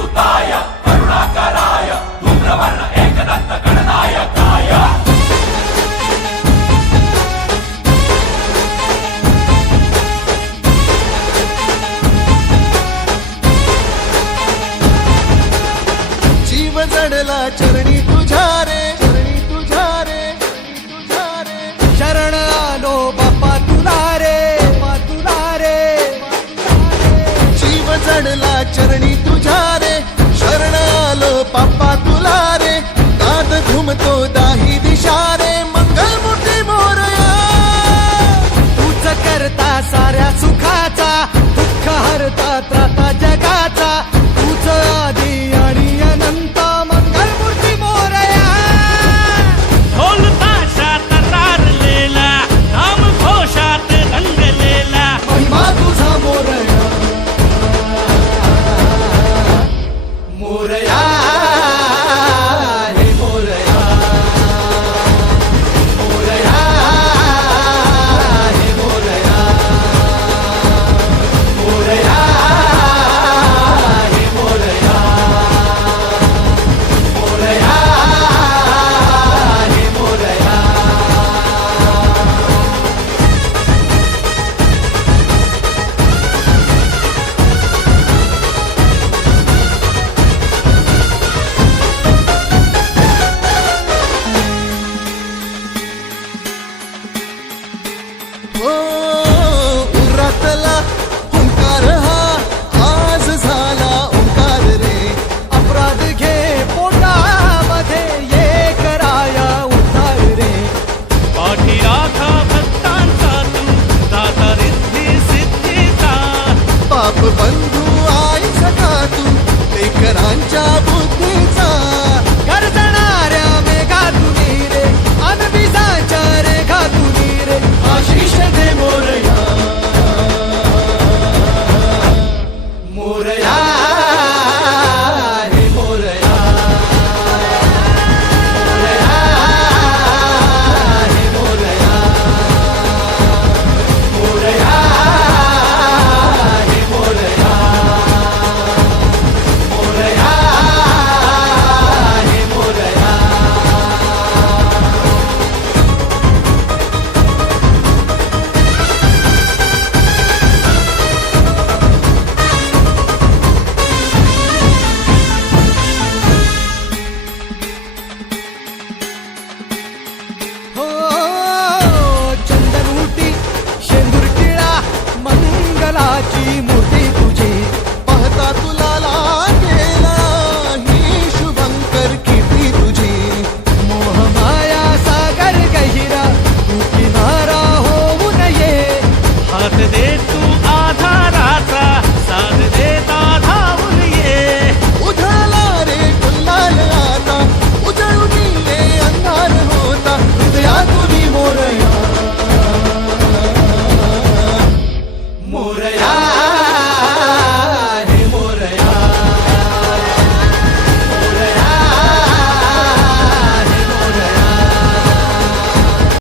सुताय करुणाकराय धूम्रवर्ण एकदंत गणनायकाय। जीव जडला चरणी तुझ्या रे, चरणी तुझ्या रे, तुझ्या रे शरण आलो बाप्पा तुला रे, बाप्पा तुला रे। जीव जडला चरणी तुझ्या रे, शरण आलो बाप्पा तुला रे। नाद घुमतो दाही दिशा रे, मंगलमूर्ती मोरया। तूच करता साऱ्या सुखाचा, दुःख हरता त्राता जगाचा। तूच आदी आणि अनंत, मंगलमूर्ती मोरया। ढोल ताशात तारलेला, नाम घोषात रंगलेला, महिमा तुझा मोरया, मोरया हे मोरया, मोरया हे मोरया, मोरया हे मोरया, मोरया हे मोरया। हो उरातला ओंकार हा आज झाला ओंकार रे। अपराध घे पोटामध्ये ये कराया उद्धार रे। पाठी राखा भक्तांचा तू, दाता रिद्धी सिद्धीचा। पाप बंधू आई सखा तू, लेकरांच्या बुद्धीचा। गरजणाऱ्या मेघा तुनी रे, अनबिजाच्या रेखा तुनी रे। आशिष दे मोरया,